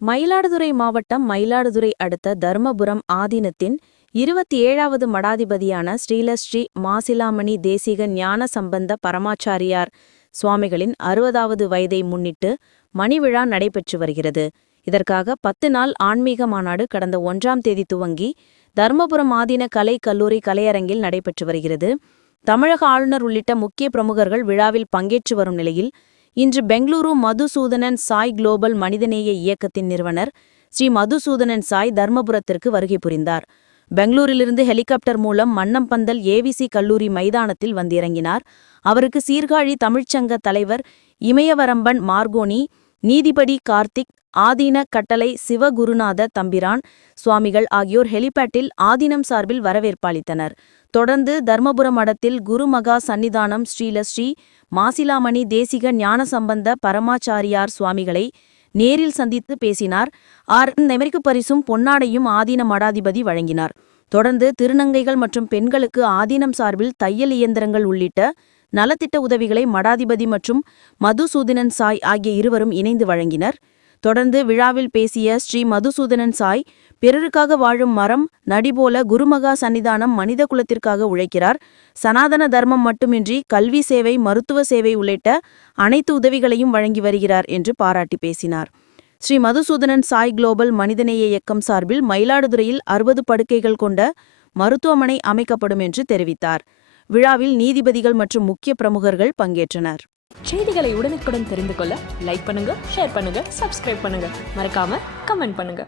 மயிலாடுதுறை மாவட்டம் மயிலாடுதுறை அடுத்த தர்மபுரம் ஆதீனத்தின் இருபத்தி ஏழாவது மடாதிபதியான ஸ்ரீலஸ்ரீ மாசிலாமணி தேசிக ஞான சம்பந்த பரமாச்சாரியார் சுவாமிகளின் அறுபதாவது வயதை முன்னிட்டு மணிவிழா நடைபெற்று வருகிறது. இதற்காக பத்து நாள் ஆன்மீக மாநாடு கடந்த ஒன்றாம் தேதி துவங்கி தர்மபுரம் ஆதீன கலை கல்லூரி கலையரங்கில் நடைபெற்று வருகிறது. தமிழக ஆளுநர் உள்ளிட்ட முக்கிய பிரமுகர்கள் விழாவில் பங்கேற்று வரும் நிலையில் இன்று பெங்களூரு மதுசூதனன் சாய் குளோபல் மனிதநேய இயக்கத்தின் நிறுவனர் ஸ்ரீ மதுசூதனன் சாய் தர்மபுரத்திற்கு வருகை புரிந்தார். பெங்களூரிலிருந்து ஹெலிகாப்டர் மூலம் மன்னம்பந்தல் ஏவிசி கல்லூரி மைதானத்தில் வந்திறங்கினார். அவருக்கு சீர்காழி தமிழ்ச்சங்க தலைவர் இமயவரம்பன் மார்கோனி நீதிபதி கார்த்திக் ஆதீன கட்டளை சிவகுருநாத தம்பிரான் சுவாமிகள் ஆகியோர் ஹெலிபேட்டில் ஆதீனம் சார்பில் வரவேற்பளித்தனர் தொடர்ந்து தர்மபுரம் மடத்தில் குருமகா சன்னிதானம் ஸ்ரீலஸ்ரீ மாசிலாமணி தேசிக ஞானசம்பந்த பரமாச்சாரியார் சுவாமிகளை நேரில் சந்தித்து பேசினார். ஆர். நெமரிக்கு பரிசும் பொன்னாடையும் ஆதீன மடாதிபதி வழங்கினார். தொடர்ந்து திருநங்கைகள் மற்றும் பெண்களுக்கு ஆதீனம் சார்பில் தையல் இயந்திரங்கள் உள்ளிட்ட நலத்திட்ட உதவிகளை மடாதிபதி மற்றும் மதுசூதனன் சாய் ஆகிய இருவரும் இணைந்து வழங்கினர். தொடர்ந்து விழாவில் பேசிய ஸ்ரீ மதுசூதனன் சாய் பிறருக்காக வாழும் மரம் நடிபோல குருமகா சன்னிதானம் மனித குலத்திற்காக உழைக்கிறார். சனாதன தர்மம் மட்டுமின்றி கல்வி சேவை மருத்துவ சேவை உள்ளிட்ட அனைத்து உதவிகளையும் வழங்கி வருகிறார் என்று பாராட்டி பேசினார். ஸ்ரீ மதுசூதனன் சாய் குளோபல் மனிதநேய இயக்கம் சார்பில் மயிலாடுதுறையில் அறுபது படுக்கைகள் கொண்ட மருத்துவமனை அமைக்கப்படும் என்று தெரிவித்தார். விழாவில் நீதிபதிகள் மற்றும் முக்கிய பிரமுகர்கள் பங்கேற்றனர். செய்திகளை உடனுக்குடன் தெரிந்து கொள்ள லைக் பண்ணுங்க ஷேர் பண்ணுங்க சப்ஸ்கிரைப் பண்ணுங்க. மறக்காம கமெண்ட் பண்ணுங்க.